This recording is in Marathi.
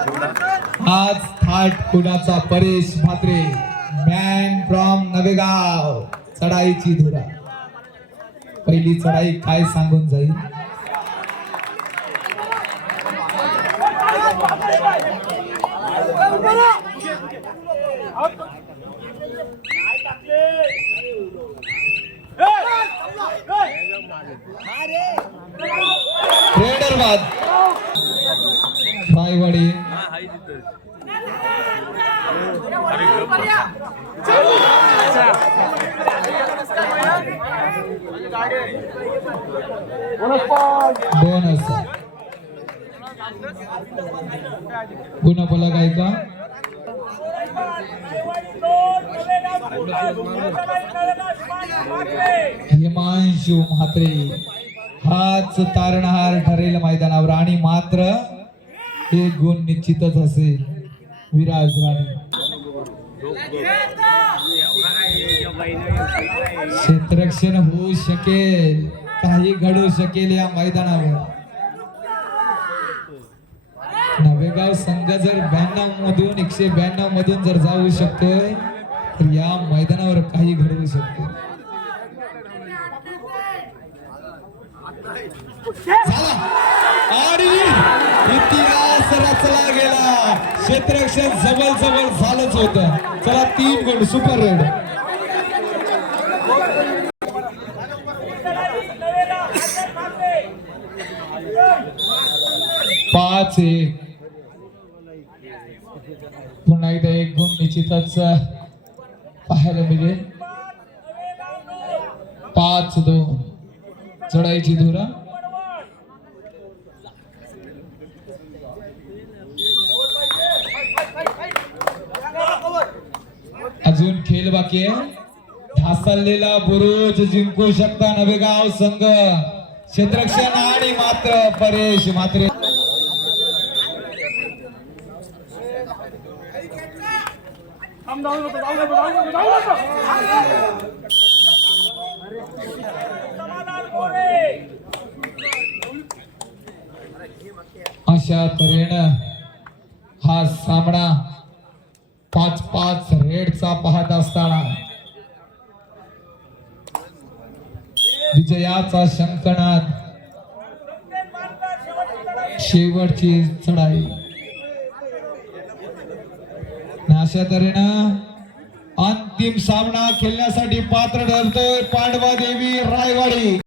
आज थाट कुणाचा परेश म्हात्रे मॅन फ्रॉम नवेगाव चढाईची धुरा. पहिली चढाई काय सांगून जाईल? रेडर बाद रायवाडी बोनस. पुन्हा बोला काय का हिमांशु म्हात्रे. हाच तारणहार ठरेल मैदानावर आणि मात्र एक गुण निश्चितच असेल. विराज राणे. क्षेत्ररक्षण होऊ शकेल काही घडू शकेल या मैदानावर. नवेगाव संघ जर ब्याण्णव मधून एकशे ब्याण्णव मधून जर जाऊ शकतोय तर या मैदानावर काही घडवू शकतो. आणि रचला गेला. क्षेत्ररक्षण जवळ जवळ झालंच होत. चला तीन गुण सुपर रेड पाच एक. पुन्हा एकदा एक गुण निश्चितच पाहायला मिळेल. पाच दोन. चढाईची धुरा. अजून खेळ बाकी आहे. ढासळलेला बुरुज जिंकू शकता नवेगाव संघ. क्षेत्रक्षण आणि मात्र परेश मात्र अशा तऱ्हेनं हा सामना पाच पाच रेडचा पाहत असताना विजयाचा शंकनाद शेवटची चढाई. अशा तऱ्हेनं अंतिम सामना खेळण्यासाठी पात्र ठरतोय पांडवा देवी रायवाडी.